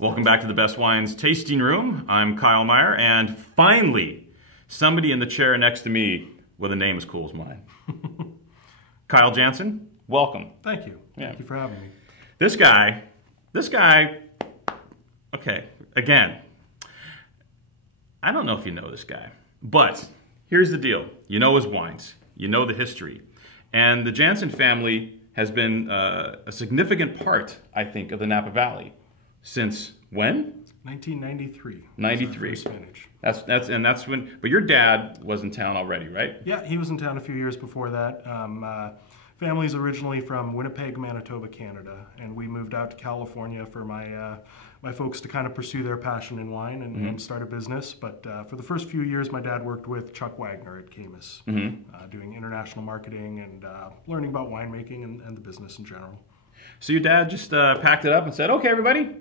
Welcome back to the Best Wines Tasting Room. I'm Kyle Meyer, and finally, somebody in the chair next to me with a name as cool as mine. Kyle Janson, welcome. Thank you. Thank you for having me. This guy, okay, again, I don't know if you know this guy, but here's the deal. You know his wines, you know the history, and the Janson family has been a significant part, I think, of the Napa Valley. Since when? 1993. 93. First vintage. That's when. But your dad was in town already, right? Yeah, he was in town a few years before that. Family's originally from Winnipeg, Manitoba, Canada, and we moved out to California for my folks to kind of pursue their passion in wine and start a business. But for the first few years, my dad worked with Chuck Wagner at Camus, doing international marketing and learning about winemaking and the business in general. So your dad just packed it up and said, "Okay, everybody."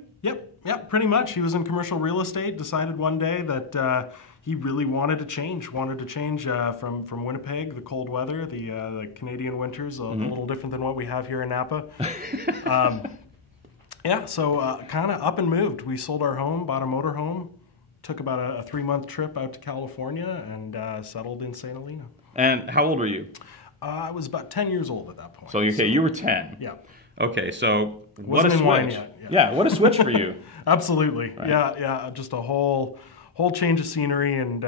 Yep, pretty much. He was in commercial real estate, decided one day that he really wanted to change from Winnipeg, the cold weather, the Canadian winters, a little different than what we have here in Napa. So kind of up and moved. We sold our home, bought a motorhome, took about a 3-month trip out to California, and settled in St. Helena. And how old were you? I was about 10 years old at that point. So, okay, you were 10. Yeah. Okay, so what Wasn't a in wine switch. yet, Yeah, what a switch for you. Absolutely. Right. Yeah, just a whole change of scenery and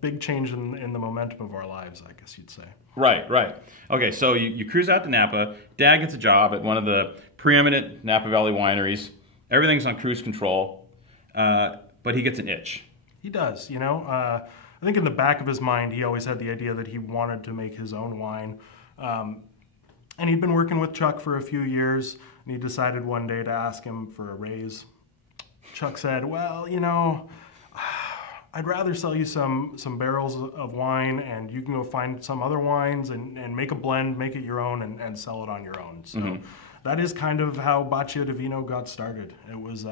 big change in the momentum of our lives, I guess you'd say. Right. Okay, so you cruise out to Napa. Dad gets a job at one of the preeminent Napa Valley wineries. Everything's on cruise control, but he gets an itch. He does, I think in the back of his mind, he always had the idea that he wanted to make his own wine. And he'd been working with Chuck for a few years, and he decided one day to ask him for a raise. Chuck said, "Well, I'd rather sell you some barrels of wine, and you can go find some other wines and make a blend, make it your own, and sell it on your own." So that is kind of how Bacio Divino got started. It was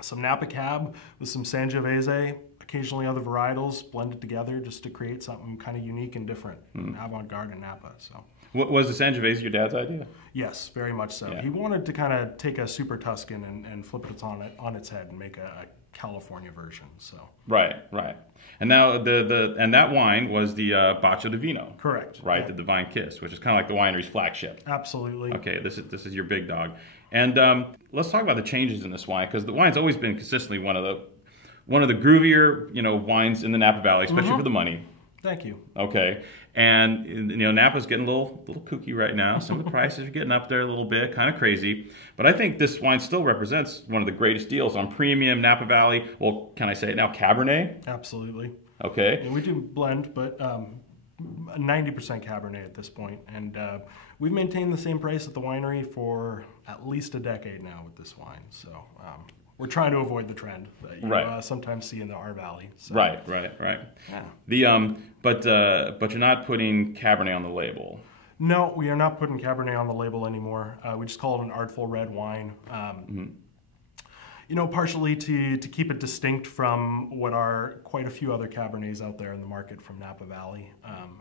some Napa Cab with some Sangiovese, occasionally other varietals, blended together just to create something kind of unique and different, and avant-garde in Napa. So. Was the Sangiovese your dad's idea? Yes, very much so. Yeah. He wanted to kind of take a Super Tuscan and flip it on its head and make a California version. So. Right. And now and that wine was the Bacio Divino. Correct. Right, yeah. the Divine Kiss, which is kind of like the winery's flagship. Absolutely. Okay, this is your big dog. And let's talk about the changes in this wine, because the wine's always been consistently one of the groovier wines in the Napa Valley, especially for the money. Thank you. Okay, and Napa's getting a little kooky right now. Some of the prices are getting up there a little bit, kind of crazy. But I think this wine still represents one of the greatest deals on premium Napa Valley. Well, can I say it now? Cabernet. Absolutely. Okay. And we do blend, but 90% Cabernet at this point, and we've maintained the same price at the winery for at least a decade now with this wine. So. We're trying to avoid the trend that you sometimes see in the R Valley. So. Right. Yeah. But you're not putting Cabernet on the label. No, we are not putting Cabernet on the label anymore. We just call it an artful red wine. Partially to keep it distinct from what are quite a few other Cabernets out there in the market from Napa Valley.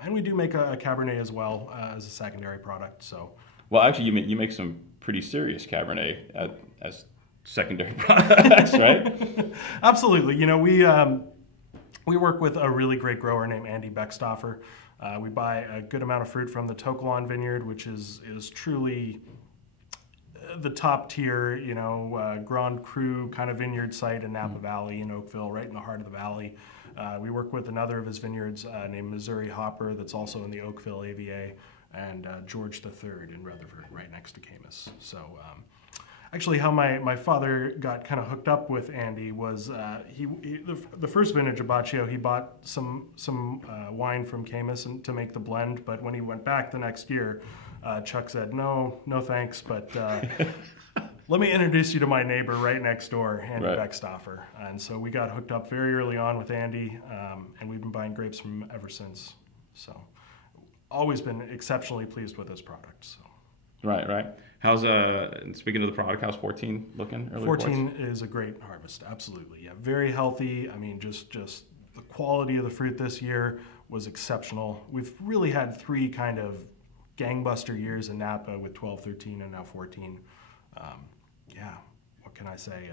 And we do make a Cabernet as well as a secondary product. So. Well, actually, you make some pretty serious Cabernet as secondary products, right? Absolutely. We work with a really great grower named Andy Beckstoffer. We buy a good amount of fruit from the Tokelon vineyard, which is truly the top tier, Grand Cru kind of vineyard site in Napa Valley in Oakville, right in the heart of the valley. We work with another of his vineyards named Missouri Hopper that's also in the Oakville AVA, and George III in Rutherford, right next to Camus. So. Actually, how my father got kind of hooked up with Andy was the first vintage of Bacio, he bought some wine from Camus to make the blend, but when he went back the next year, Chuck said, no thanks, but let me introduce you to my neighbor right next door, Andy Beckstoffer. And so we got hooked up very early on with Andy, and we've been buying grapes from him ever since. So always been exceptionally pleased with this product. So. Right. How's speaking of the product, how's 14 looking? 14 is a great harvest, absolutely. Yeah, very healthy. I mean, just the quality of the fruit this year was exceptional. We've really had 3 kind of gangbuster years in Napa with 12, 13, and now 14. yeah, what can I say?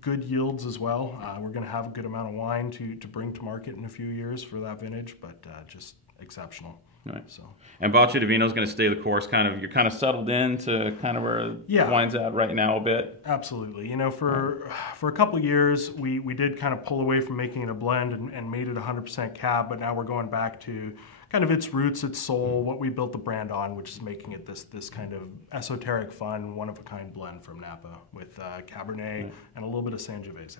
Good yields as well. We're going to have a good amount of wine to bring to market in a few years for that vintage, but just exceptional. Right. So. And Bacio Divino is going to stay the course. You're kind of settled into kind of where the wine's at right now a bit. Absolutely. You know, for a couple of years, we did kind of pull away from making it a blend and made it 100% cab, but now we're going back to kind of its roots, its soul, what we built the brand on, which is making it this kind of esoteric, fun, one-of-a-kind blend from Napa with Cabernet and a little bit of Sangiovese.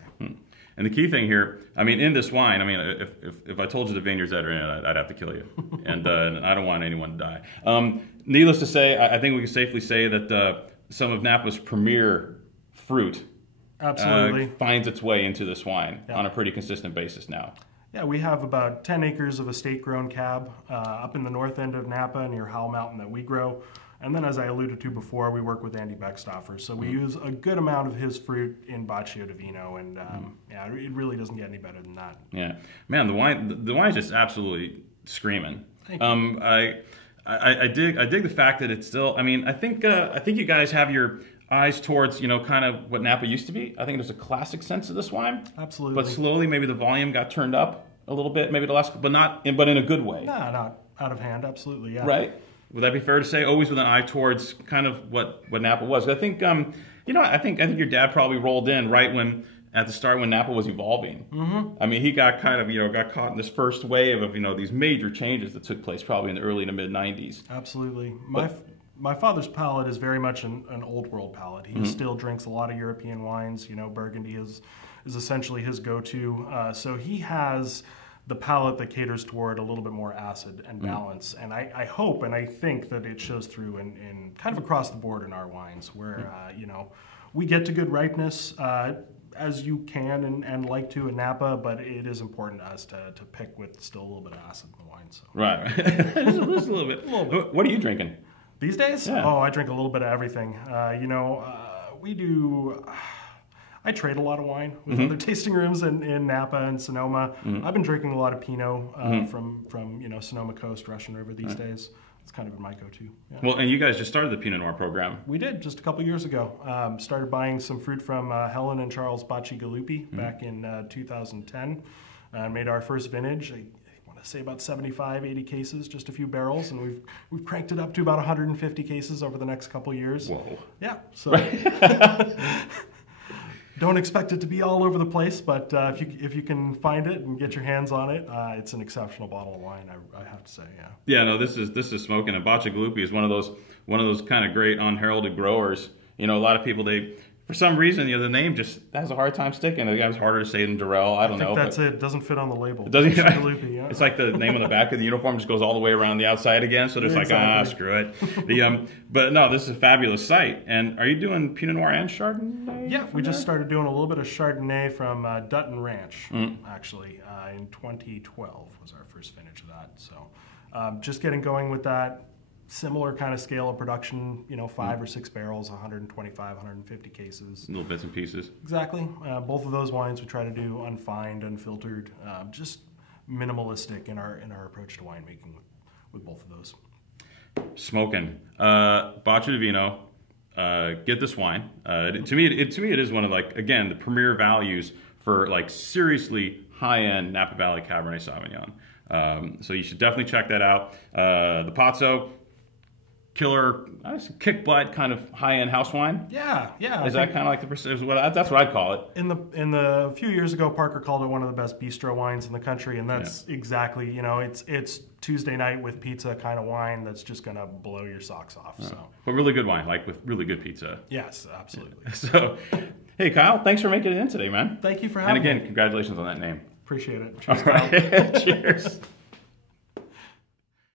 And the key thing here, I mean, in this wine, I mean, if I told you the vineyards that are in it, I'd have to kill you. And I don't want anyone to die. Needless to say, I think we can safely say that some of Napa's premier fruit absolutely finds its way into this wine on a pretty consistent basis now. Yeah, we have about 10 acres of estate-grown cab up in the north end of Napa near Howell Mountain that we grow. And then, as I alluded to before, we work with Andy Beckstoffer. So we use a good amount of his fruit in Bacio Divino, and yeah, it really doesn't get any better than that. Yeah, man, the wine is just absolutely screaming. Thank you. I dig the fact that it's still. I mean, I think you guys have your eyes towards, you know, kind of what Napa used to be. I think there's a classic sense of this wine. Absolutely. But slowly, maybe the volume got turned up a little bit, maybe the last, but in a good way. No, not out of hand. Absolutely, yeah. Right. Would that be fair to say? Always with an eye towards kind of what Napa was. I think, you know, I think your dad probably rolled in right at the start when Napa was evolving. I mean, he got kind of, you know, got caught in this first wave of, you know, these major changes that took place probably in the early to mid 90s. Absolutely. My father's palate is very much an old world palate. He still drinks a lot of European wines. You know, Burgundy is essentially his go-to. So he has the palate that caters toward a little bit more acid and balance. And I hope and I think that it shows through in kind of across the board in our wines where, you know, we get to good ripeness as you can and like to in Napa, but it is important to us to pick with still a little bit of acid in the wine. So. Right. Just a little bit. What are you drinking? These days? Yeah. Oh, I drink a little bit of everything. You know, we do... I trade a lot of wine with other tasting rooms in Napa and Sonoma. I've been drinking a lot of Pinot from you know, Sonoma Coast, Russian River these days. It's kind of been my go-to. Yeah. Well, and you guys just started the Pinot Noir program. We did just a couple years ago. Started buying some fruit from Helen and Charles Bacigalupi back in 2010. Made our first vintage. I want to say about 75, 80 cases, just a few barrels, and we've cranked it up to about 150 cases over the next couple years. Whoa. Yeah. So. Don't expect it to be all over the place, but if you can find it and get your hands on it, it's an exceptional bottle of wine. I have to say, yeah. Yeah, no, this is smoking. And Bacigalupi is one of those kind of great unheralded growers. You know, a lot of people for some reason, you know, the name just has a hard time sticking. The guy's harder to say than Durrell. I don't know. That's it. It doesn't fit on the label. It doesn't. Yeah. It's like the name on the back of the uniform just goes all the way around the outside again. So there's like, screw it. But no, this is a fabulous site. And are you doing Pinot Noir and Chardonnay? Yeah, we just started doing a little bit of Chardonnay from Dutton Ranch, actually, in 2012 was our first vintage of that. So just getting going with that. Similar kind of scale of production, you know, 5 or 6 barrels, 125, 150 cases. Little bits and pieces. Exactly. Both of those wines we try to do unfined, unfiltered, just minimalistic in our approach to winemaking with both of those. Smoking. Bacio Divino. Get this wine. To me, it is one of, like, again, the premier values for, like, seriously high-end Napa Valley Cabernet Sauvignon. So you should definitely check that out. The Pozzo. Killer, kick butt kind of high-end house wine. Yeah. Is that kind of like that's what I'd call it. In the few years ago, Parker called it one of the best bistro wines in the country, and that's exactly, you know, it's Tuesday night with pizza kind of wine that's just gonna blow your socks off. So, but really good wine, like with really good pizza. Yes, absolutely. So, hey Kyle, thanks for making it in today, man. Thank you for having me. And again, congratulations on that name. Appreciate it. Cheers, Kyle. Cheers.